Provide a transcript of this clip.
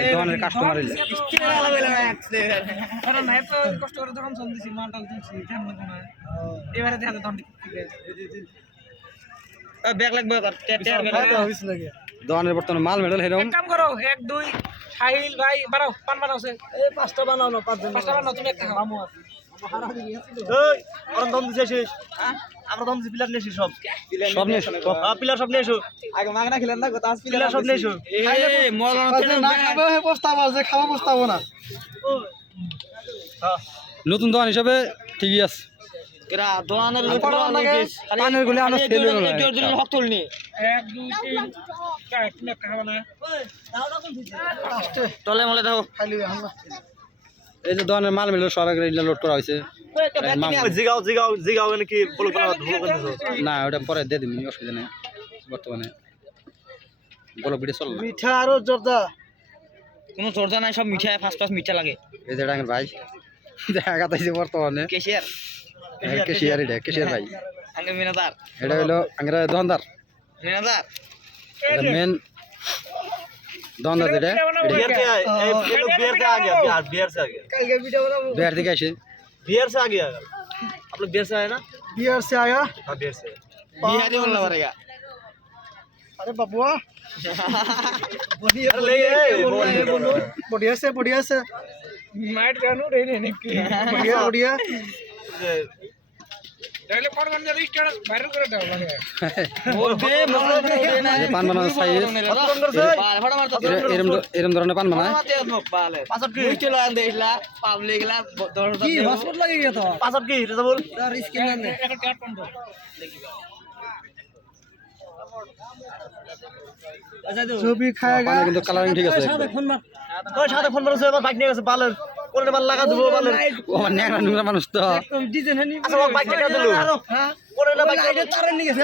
এই ধরনের কাস্টমার এলে কষ্ট করে যখন ফোন দিছি মালটাল দিছি এবারে দেখা তখন ব্যাগ লাগবে দোকানের বর্তমানে মাল মেডেল হেরম কাম করো 1 2 সাহিল ভাই বানাও পান বানাওছে এই পাঁচটা বানাও না পাঁচটা বানাও তুমি একটা মামু আছে এই আমরা দম দিছি শেষ হ্যাঁ আমরা দম দিছি পিলার নিয়েছি সব নিয়ে পিলার সব নিয়ে এসো আগে মাগনা খেলেন না কথা পিলার সব নিয়ে এসো এই মলানো তেল না খাবে হে পস্তাবো আছে খাওয়া পস্তাবো না নতুন দোকান হিসাবে ঠিকই আছে এরা দোকানের পানের গুলি আনো সেল হলো না 1 2 3 তুমি একটা খাওয়া না তলে মলে দাও খাইলি আমরা এই যে দোকানের মাল মেডেল সব একটা লোড করা হয়েছে জিগাও নাকি বলো বলো করতেছো না ওটা পরে দিয়ে দিবি অসুবিধা নেই বর্তমানে বলো ভিডিও চল মিঠা আরো জর্দা কোনো জর্দা নাই সব মিঠা ফাস্ট মিঠা লাগে এই যে ডাঙ্গের ভাই দেখা গাতাইছে বর্তমানে কেশিয়ার কেশিয়ার ভাই আঙ্গে মিনাদার এটা হলো আঙ্গেরা দোকানদার মিনাদার এটা মেন দোকানদার যেটা बियर से ये लोग बियर से आ गया बियर से आ गया কালকে ভিডিও বানাবো বিহার থেকে আসে बियर से आ गया आप लोग बियर से आए ना बिहार से आया हाँ बियर से बिहारी बोलना पड़ेगा अरे बबुआ बढ़िया अरे ले बोलो बढ़िया से नाइट गानू रे ने की बढ़िया তাহলে কোন মানে রেজিস্টার ভাইরাল করে দাও লাগে ওবে মনে না পান বানানো সাইজ এরম ধরনের পান বানায় पासवर्ड की चलो आंदे इसला पब्लिक ला কি হসপিটাল লাগে গিয়া তো पासवर्ड की रे बोल তার স্ক্যান নে একটা কার্ড কোন ছবি খায়গা পানে কিন্তু কালারিং ঠিক আছে ওই সাথে ফোন মারছে আমার বাইক নিয়ে গেছে বালের কোনে বাল লাগা দেবো বালের ও আমার ন্যাংরা নোংরা মানুষ তো ডিজাইন নি আচ্ছা বাইক নিয়ে গেল হ্যাঁ কোনে না বাইক তারে নিয়ে গেছে